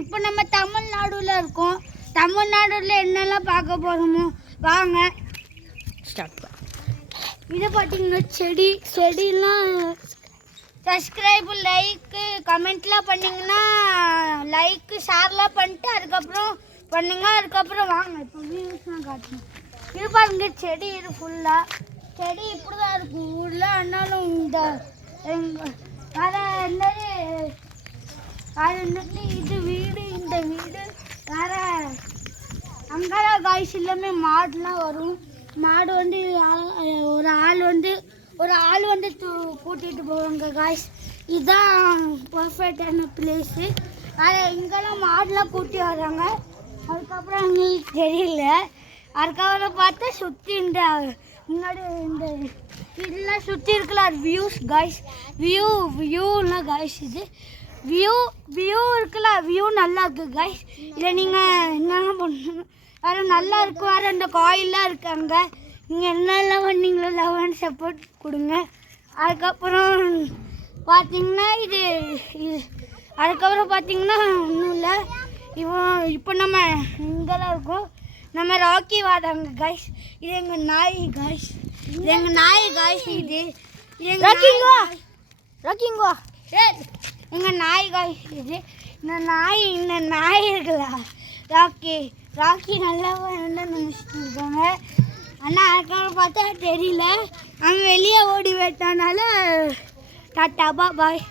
இப்போ நம்ம தமிழ்நாடுல இருக்கோம். தமிழ்நாடுல என்னெல்லாம் பார்க்க போகிறோமோ வாங்க ஸ்டார்ட். இது பார்த்தீங்கன்னா செடிலாம் சப்ஸ்கிரைபு லைக்கு கமெண்ட்லாம் பண்ணிங்கன்னா லைக்கு ஷேர்லாம் பண்ணிட்டு அதுக்கப்புறம் பண்ணுங்க. அதுக்கப்புறம் வாங்க இப்போ வியூஸ்லாம் காட்டணும். இது பாருங்க செடி இது ஃபுல்லாக செடி இப்படி தான் இருக்கும் ஊரில். ஆனாலும் இந்த என்னது இது வீடு இந்த வீடு வேற அங்கெல்லாம் காய்ஸ் எல்லாமே மாடுலாம் வரும். மாடு வந்து ஒரு ஆள் வந்து கூட்டிகிட்டு போவாங்க காய்ஸ். இதுதான் பர்ஃபெக்டான பிளேஸு. அதில் இங்கெல்லாம் மாடுலாம் கூட்டி வர்றாங்க. அதுக்கப்புறம் எங்களுக்கு தெரியல. அதுக்கப்புறம் பார்த்தா சுற்றி இந்த முன்னாடி இந்த இதெல்லாம் சுற்றி இருக்குல்ல அது வியூஸ் காய்ஸ். வியூன்னா காய்ஸ் இது வியூ இருக்குல்ல வியூ நல்லா இருக்குது காய்ஸ். இதை நீங்கள் என்னென்ன பண்ணணும் வேறு நல்லா இருக்கும். வேறு இந்த கோயிலெலாம் இருக்காங்க. நீங்கள் என்னெல்லாம் பண்ணீங்களோ லவ் சப்போர்ட் கொடுங்க. அதுக்கப்புறம் பார்த்தீங்கன்னா இது அதுக்கப்புறம் பார்த்தீங்கன்னா ஒன்றும் இல்லை. இப்போ நம்ம இங்கெல்லாம் இருக்கோம். நம்ம ராக்கி வாடாங்க காய்ஸ். இது எங்கள் நாய் காய்ஸ். இது எங்கள் நாய் காய்ஸ். இது ராக்கிங்கோ எங்கள் நாய் காய்ஸ். இது இந்த நாய் இருக்குல்ல ராக்கி நல்லா நினச்சிட்டு இருக்காங்க. ஆனால் அதுக்கப்புறம் பார்த்தா தெரியல. அவன் வெளியே ஓடி போயிட்டனால டாட்டா பாய்.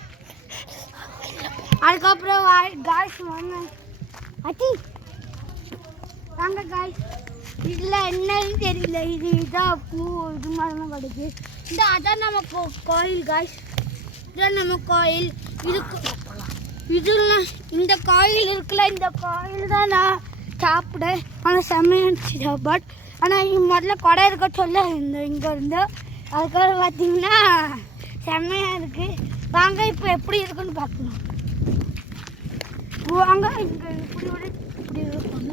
அதுக்கப்புறம் காய்ஸ் வாங்க வாங்க காய்ஸ். இதில் என்னன்னு தெரியல. இதான் பூ இது மாதிரிலாம் கிடைக்கு. அதான் நம்ம கோயில் காய்ஸ். இதுதான் நம்ம கோயில். இந்த கோயில் இருக்குல்ல இந்த கோயில் தான் நான் சாப்பிட்டேன். ஆனால் செம்மையாச்சு சாப்பாடு. ஆனால் முதல்ல கொடை இருக்க சொல்ல இங்கே இருந்து அதுக்கப்புறம் பார்த்தீங்கன்னா செம்மையாக இருக்குது. வாங்க இப்போ எப்படி இருக்குன்னு பார்க்கணும். வாங்க இங்கே இப்படி இருப்பாங்க.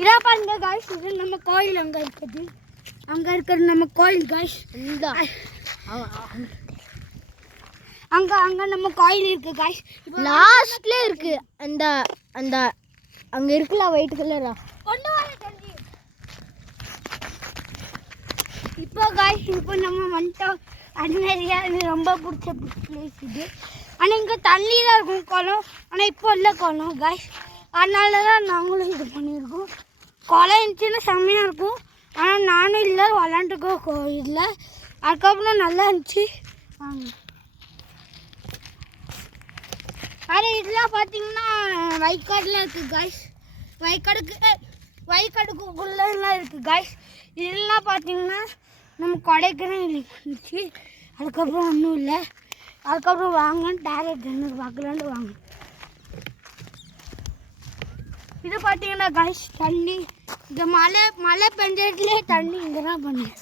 இதான் பாருங்க காய்ஸ். இது நம்ம கோயில் அங்கே இருக்கிறது நம்ம கோயில் காய்ஸ். அங்கே நம்ம கோயில் இருக்குது காய்ஸ். லாஸ்ட்லேயே இருக்குது. அந்த அங்கே இருக்குல்ல ஒயிட் கலரா இப்போ காய்ஸ் இப்போ நம்ம வந்துட்டோம். அது நிறையா ரொம்ப பிடிச்ச பிளேஸ் இது. ஆனால் இங்கே தண்ணியில் இருக்கும் குளம். ஆனால் இப்போ இல்லை குளம் காய்ஸ். அதனால தான் நாங்களும் இது பண்ணியிருக்கோம். குளம் இருந்துச்சுன்னா செம்மையாக இருக்கும். ஆனால் நானும் இல்லை விளாண்டுக்கோ கோயிலில். அதுக்கப்புறம் நல்லா இருந்துச்சு. ஆனால் இதெல்லாம் பார்த்தீங்கன்னா வயக்காடுலாம் இருக்குது காய்ஸ். வயக்காடுக்குள்ளெல்லாம் இருக்குது காய்ஸ். இதெல்லாம் பார்த்தீங்கன்னா நம்ம கொடைக்கெல்லாம் இருந்துச்சு. அதுக்கப்புறம் ஒன்றும் இல்லை. அதுக்கப்புறம் வாங்க டேரக்ட் டின்னர் பார்க்கலான்னு வாங்க. இது பார்த்தீங்கன்னா காய்ஸ் தண்ணி. இந்த மழை பெஞ்சதுலேயே தண்ணி இங்கே தான் பண்ணேன்.